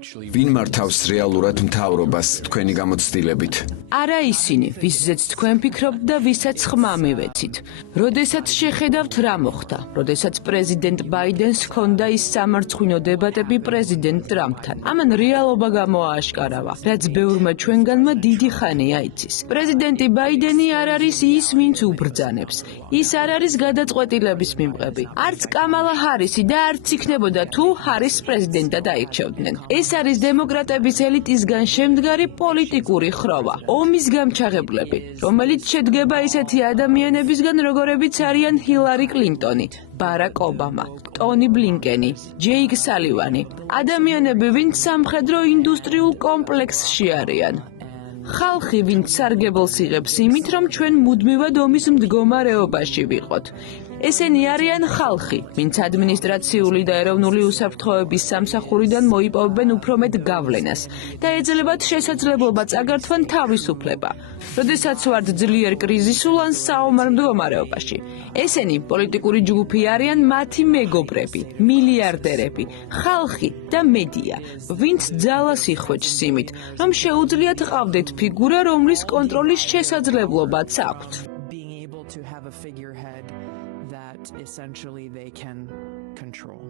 ვინ მართავს რეალურად მთავრობას თქვენი გამოცდილებით? არა ისინი, ვისზეც თქვენ ფიქრობთ და ვისაც ხმა მივეცით. როდესაც შეხედავთ რა მოხდა, როდესაც პრეზიდენტ ბაიდენს ჰქონდა ის სამარცხვინო დებატები პრეზიდენტ ტრამპთან. ამან რეალობა გამოააშკარავა, რაც ბევრმა ჩვენგანმა დიდი ხანია იცის. პრეზიდენტი ბაიდენი არ არის ის, ვინც უბრძანებს. ის არ არის გადაწყვეტილების მიმღები. არც კამალა ჰარისი და არც იქნებოდა თუ ჰარის პრეზიდენტად აირჩევდნენ. ეს არის დემოკრატების ელიტისგან შემდგარი პოლიტიკური ხროვა. ომის გამჩაღებლები, რომელიც შედგება ისეთი ადამიანებისგან, როგორებიც არიან ჰილარი კლინტონი, ბარაკ ობამა, ტონი ბლინკენი, ჯეიკ სალივანი, ადამიანები, ვინც სამხედრო ინდუსტრიულ კომპლექსში არიან. ხალხი, ვინც სარგებელს იღებს იმით, რომ ჩვენ მუდმივად ომის მდგომარეობაში ვიყოთ. ესენი არიან ხალხი, ვინც ადმინისტრაციული და ეროვნული უსაფრთხოების სამსახურიდან მოიპოვებენ უფრო მეტ გავლენას და ეძლებათ შესაძლებლობა წაგართვან თავისუფლება, როდესაც ვართ ძლიერ კრიზისულ ან საომარ მდგომარეობაში. ესენი პოლიტიკური ჯგუფი არიან მათი მეგობრები, მილიარდერები, ხალხი და მედია, ვინც ძალას იხვეჭს იმით, რომ შეუძლიათ ყავდეთ ფიგურა, რომლის კონტროლის შესაძლებლობაც აქვთ. Essentially they can control.